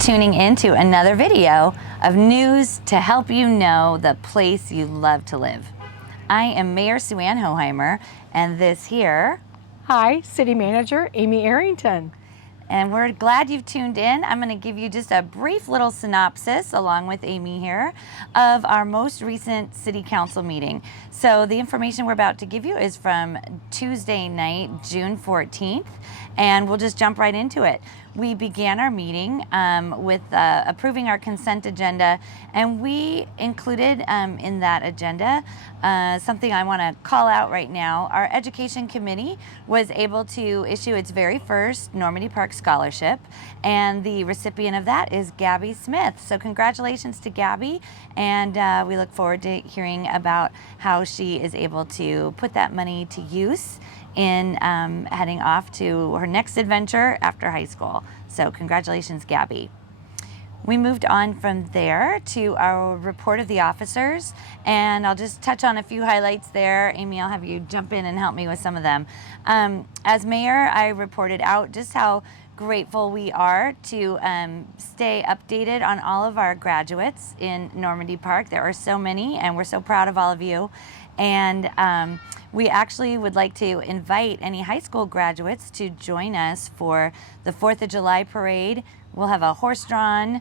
tuning in to another video of news to help you know the place you love to live. I am Mayor Sue Ann Hohimer, and this here... Hi, City Manager Amy Arrington. And we're glad you've tuned in. I'm going to give you just a brief little synopsis, along with Amy here, of our most recent City Council meeting. So the information we're about to give you is from Tuesday night, June 14th, and we'll just jump right into it. We began our meeting with approving our consent agenda, and we included in that agenda something I want to call out right now. Our Education Committee was able to issue its very first Normandy Park Scholarship, and the recipient of that is Gabby Smith. So congratulations to Gabby, and we look forward to hearing about how she is able to put that money to use in heading off to her next adventure after high school. So congratulations, Gabby. We moved on from there to our report of the officers, and I'll just touch on a few highlights there. Amy, I'll have you jump in and help me with some of them. As mayor, I reported out just how grateful we are to stay updated on all of our graduates in Normandy Park. There are so many, and we're so proud of all of you. And we actually would like to invite any high school graduates to join us for the 4th of July parade. We'll have a horse-drawn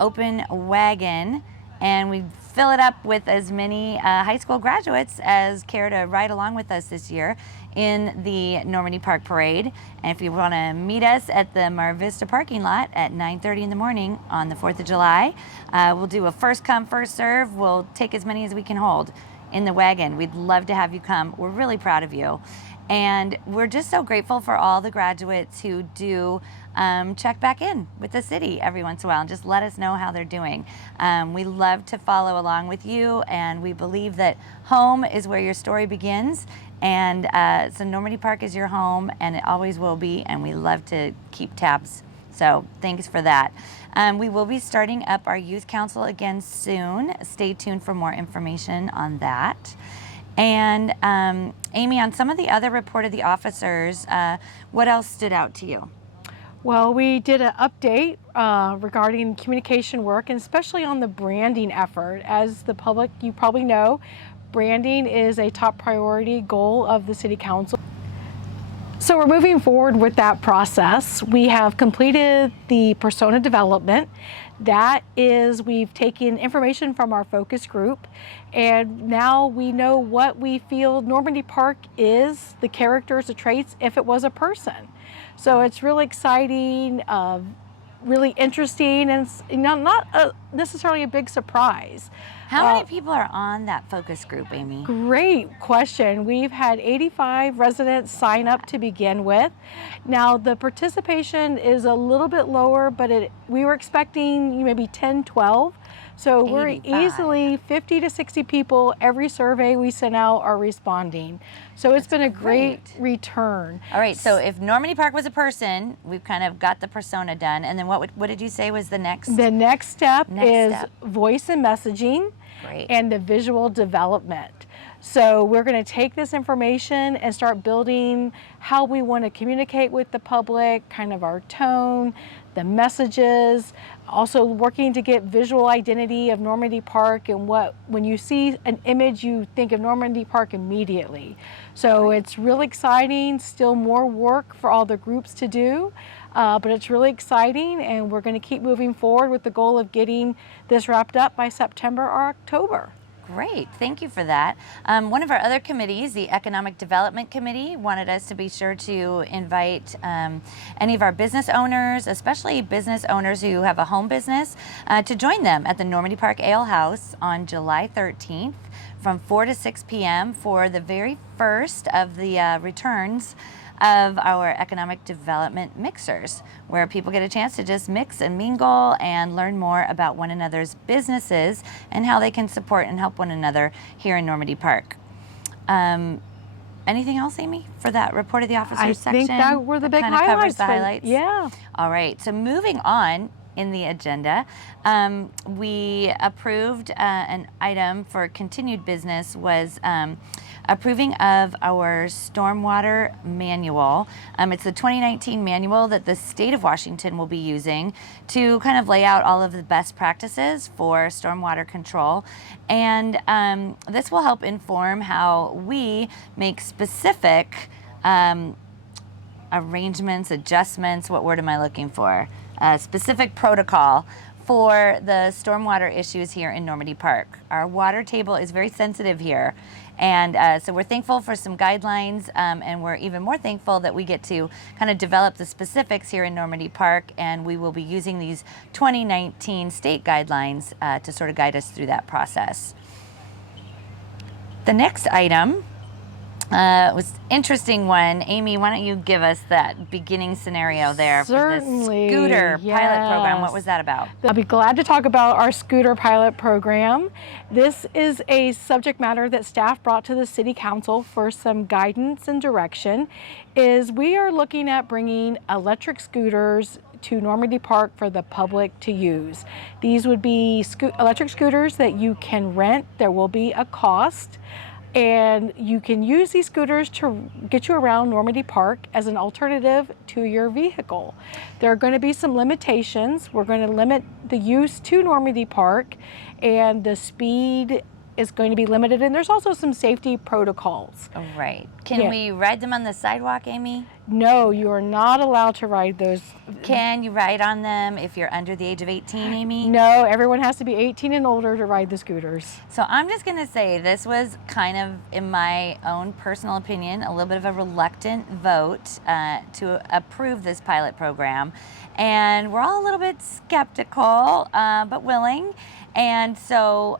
open wagon, and we fill it up with as many high school graduates as care to ride along with us this year in the Normandy Park Parade. And if you want to meet us at the Mar Vista parking lot at 9:30 in the morning on the 4th of July, we'll do a first come, first serve. We'll take as many as we can hold in the wagon. We'd love to have you come. We're really proud of you. And we're just so grateful for all the graduates who do check back in with the city every once in a while and just let us know how they're doing. We love to follow along with you, and we believe that home is where your story begins. And so Normandy Park is your home, and it always will be, and we love to keep tabs. So thanks for that. We will be starting up our youth council again soon. Stay tuned for more information on that. And Amy, on some of the other report of the officers, what else stood out to you? Well, we did an update regarding communication work, and especially on the branding effort. As the public, you probably know, branding is a top priority goal of the City Council. So we're moving forward with that process. We have completed the persona development. That is, we've taken information from our focus group, and now we know what we feel Normandy Park is, the characters, the traits, if it was a person. So it's really exciting, really interesting, and not necessarily a big surprise. How many people are on that focus group, Amy? Great question. We've had 85 residents sign up to begin with. Now, the participation is a little bit lower, but we were expecting maybe 10, 12. So 85. We're easily 50 to 60 people. Every survey we sent out are responding. So it's been a great return. All right, so if Normandy Park was a person, we've kind of got the persona done. And then what did you say was the next? The next step is voice and messaging. Great. And the visual development. So we're going to take this information and start building how we want to communicate with the public, kind of our tone, the messages, also working to get visual identity of Normandy Park, and when you see an image, you think of Normandy Park immediately. So it's really exciting, still more work for all the groups to do, but it's really exciting, and we're going to keep moving forward with the goal of getting this wrapped up by September or October. Great, thank you for that. One of our other committees, the Economic Development Committee, wanted us to be sure to invite any of our business owners, especially business owners who have a home business, to join them at the Normandy Park Ale House on July 13th from 4 to 6 p.m. for the very first of the returns of our economic development mixers, where people get a chance to just mix and mingle and learn more about one another's businesses and how they can support and help one another here in Normandy Park. Anything else, Amy, for that report of the officers section? I think that were the big highlights. Covers the highlights? Yeah. All right, so moving on, in the agenda. We approved an item for continued business was approving of our stormwater manual. It's the 2019 manual that the state of Washington will be using to kind of lay out all of the best practices for stormwater control. And this will help inform how we make specific arrangements, adjustments, what word am I looking for? Specific protocol for the stormwater issues here in Normandy Park. Our water table is very sensitive here. And so we're thankful for some guidelines, and we're even more thankful that we get to kind of develop the specifics here in Normandy Park, and we will be using these 2019 state guidelines to sort of guide us through that process. The next item was an interesting one. Amy, why don't you give us that beginning scenario there Certainly, for the scooter pilot program? What was that about? I'll be glad to talk about our scooter pilot program. This is a subject matter that staff brought to the City Council for some guidance and direction. We are looking at bringing electric scooters to Normandy Park for the public to use. These would be electric scooters that you can rent. There will be a cost. And you can use these scooters to get you around Normandy Park as an alternative to your vehicle. There are going to be some limitations. We're going to limit the use to Normandy Park, and the speed is going to be limited, and there's also some safety protocols. Right. Can we ride them on the sidewalk, Amy? No, you are not allowed to ride those. Can you ride on them if you're under the age of 18, Amy? No, everyone has to be 18 and older to ride the scooters. So I'm just going to say this was kind of, in my own personal opinion, a little bit of a reluctant vote to approve this pilot program. And we're all a little bit skeptical, but willing. And so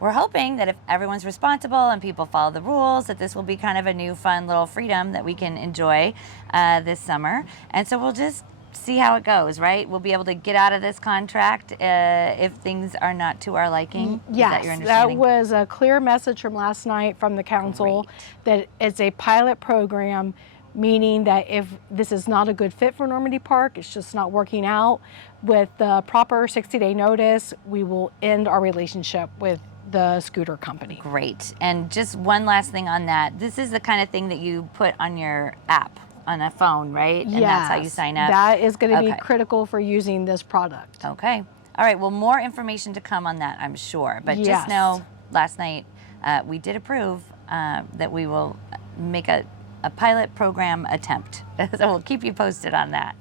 we're hoping that if everyone's responsible and people follow the rules, that this will be kind of a new fun little freedom that we can enjoy this summer. And so we'll just see how it goes, right? We'll be able to get out of this contract if things are not to our liking. Yes, is that your understanding? that was a clear message from last night from the council. Great. That it's a pilot program, meaning that if this is not a good fit for Normandy Park, it's just not working out, with the proper 60-day notice, we will end our relationship with the scooter company. Great. And just one last thing on that. This is the kind of thing that you put on your app on a phone, right? And that's how you sign up? That is going to be critical for using this product. Okay. All right. Well, more information to come on that, I'm sure. But Yes. just know, last night we did approve that we will make a pilot program attempt. So we'll keep you posted on that.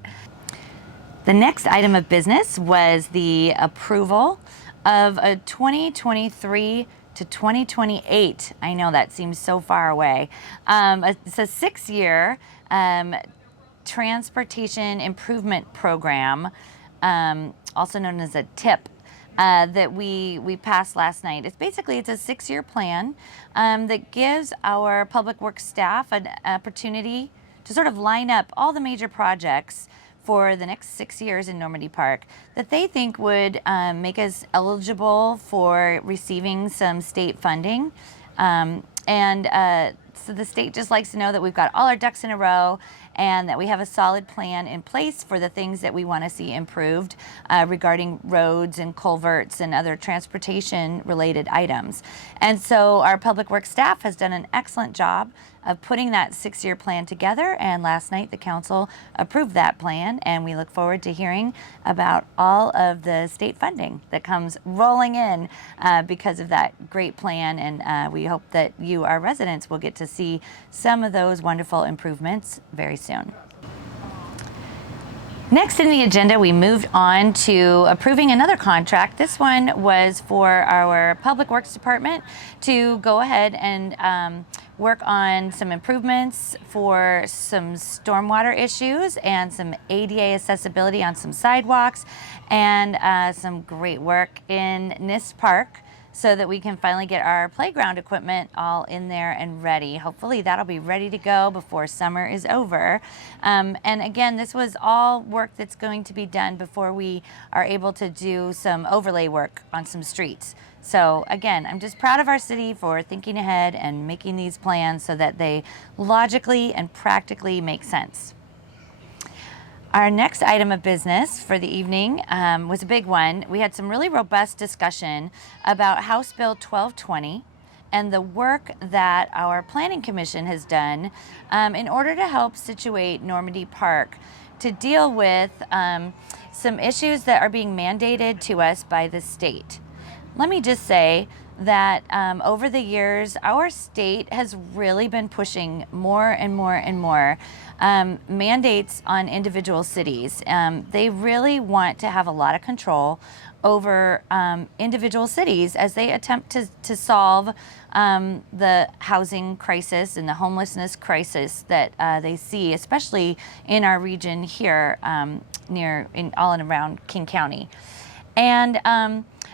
The next item of business was the approval of a 2023 to 2028. I know that seems so far away. It's a 6-year transportation improvement program, also known as a TIP, that we passed last night. It's a 6-year plan that gives our public works staff an opportunity to sort of line up all the major projects for the next 6 years in Normandy Park that they think would make us eligible for receiving some state funding. So the state just likes to know that we've got all our ducks in a row and that we have a solid plan in place for the things that we want to see improved regarding roads and culverts and other transportation related items. And so our public works staff has done an excellent job of putting that 6-year plan together, and last night the council approved that plan, and we look forward to hearing about all of the state funding that comes rolling in because of that great plan, and we hope that you, our residents, will get to see some of those wonderful improvements very soon. Next in the agenda, we moved on to approving another contract. This one was for our Public Works Department to go ahead and work on some improvements for some stormwater issues and some ADA accessibility on some sidewalks, and some great work in NIST Park, so that we can finally get our playground equipment all in there and ready. Hopefully that'll be ready to go before summer is over. And again, this was all work that's going to be done before we are able to do some overlay work on some streets. So again, I'm just proud of our city for thinking ahead and making these plans so that they logically and practically make sense. Our next item of business for the evening was a big one. We had some really robust discussion about House Bill 1220 and the work that our Planning Commission has done in order to help situate Normandy Park to deal with some issues that are being mandated to us by the state. Let me just say that over the years, our state has really been pushing more and more and more mandates on individual cities. They really want to have a lot of control over individual cities as they attempt to solve the housing crisis and the homelessness crisis that they see, especially in our region here all and around King County. And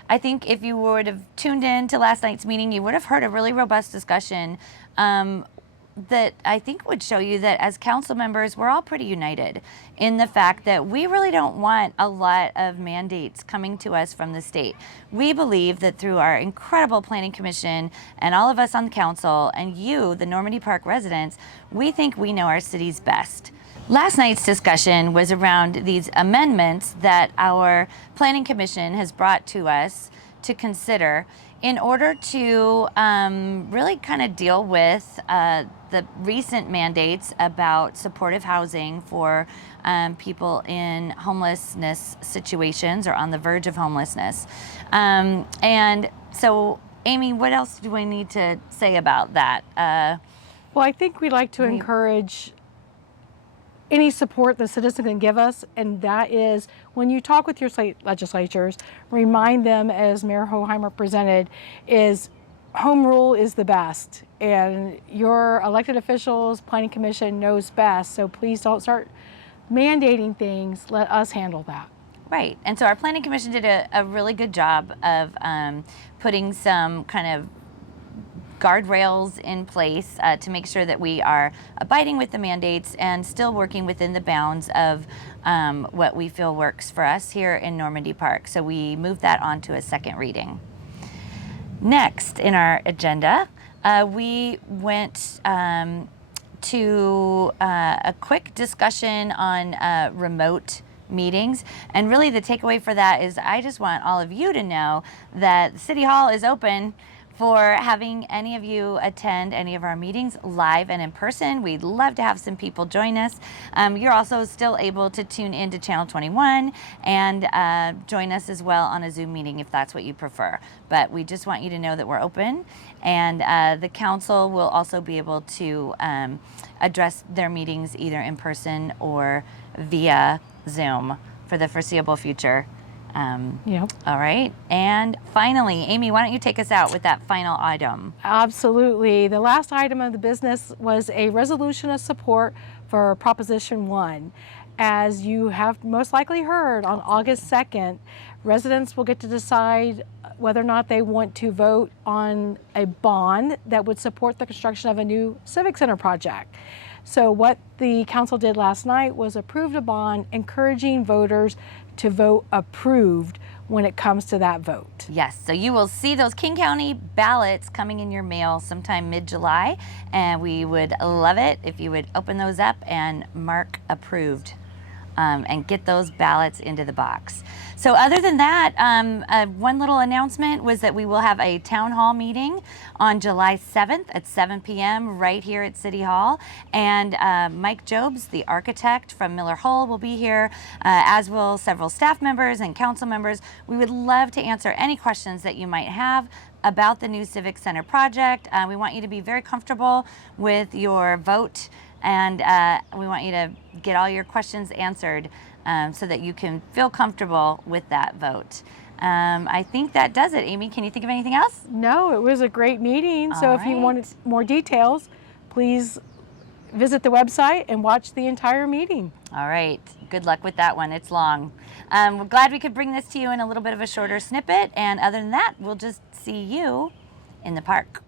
I think if you would have tuned in to last night's meeting, you would have heard a really robust discussion that I think would show you that as council members, we're all pretty united in the fact that we really don't want a lot of mandates coming to us from the state. We believe that through our incredible Planning Commission and all of us on the council and you, the Normandy Park residents, we think we know our cities best. Last night's discussion was around these amendments that our Planning Commission has brought to us to consider in order to really kind of deal with the recent mandates about supportive housing for people in homelessness situations or on the verge of homelessness. And so, Amy, what else do we need to say about that? Well, I think we'd like to encourage any support the citizen can give us, and that is when you talk with your state legislatures, remind them, as Mayor Hohimer presented, is home rule is the best, and your elected officials, Planning Commission knows best, so please don't start mandating things, let us handle that. Right, and so our Planning Commission did a really good job of putting some kind of guardrails in place to make sure that we are abiding with the mandates and still working within the bounds of what we feel works for us here in Normandy Park. So we moved that on to a second reading. Next in our agenda, we went to a quick discussion on remote meetings, and really the takeaway for that is I just want all of you to know that City Hall is open for having any of you attend any of our meetings live and in person. We'd love to have some people join us. You're also still able to tune in to Channel 21 and join us as well on a Zoom meeting if that's what you prefer. But we just want you to know that we're open, and the council will also be able to address their meetings either in person or via Zoom for the foreseeable future. Yep. All right. And finally, Amy, why don't you take us out with that final item? Absolutely. The last item of the business was a resolution of support for Proposition 1. As you have most likely heard, on August 2nd, residents will get to decide whether or not they want to vote on a bond that would support the construction of a new Civic Center project. So what the council did last night was approved a bond encouraging voters to vote approved when it comes to that vote. Yes, so you will see those King County ballots coming in your mail sometime mid-July, and we would love it if you would open those up and mark approved and get those ballots into the box. So other than that, one little announcement was that we will have a town hall meeting on July 7th at 7 p.m. right here at City Hall. And Mike Jobs, the architect from Miller Hull, will be here, as will several staff members and council members. We would love to answer any questions that you might have about the new Civic Center project. We want you to be very comfortable with your vote, and we want you to get all your questions answered so that you can feel comfortable with that vote. I think that does it. Amy, can you think of anything else? No, it was a great meeting. So if you wanted more details, please visit the website and watch the entire meeting. All right. Good luck with that one. It's long. We're glad we could bring this to you in a little bit of a shorter snippet. And other than that, we'll just see you in the park.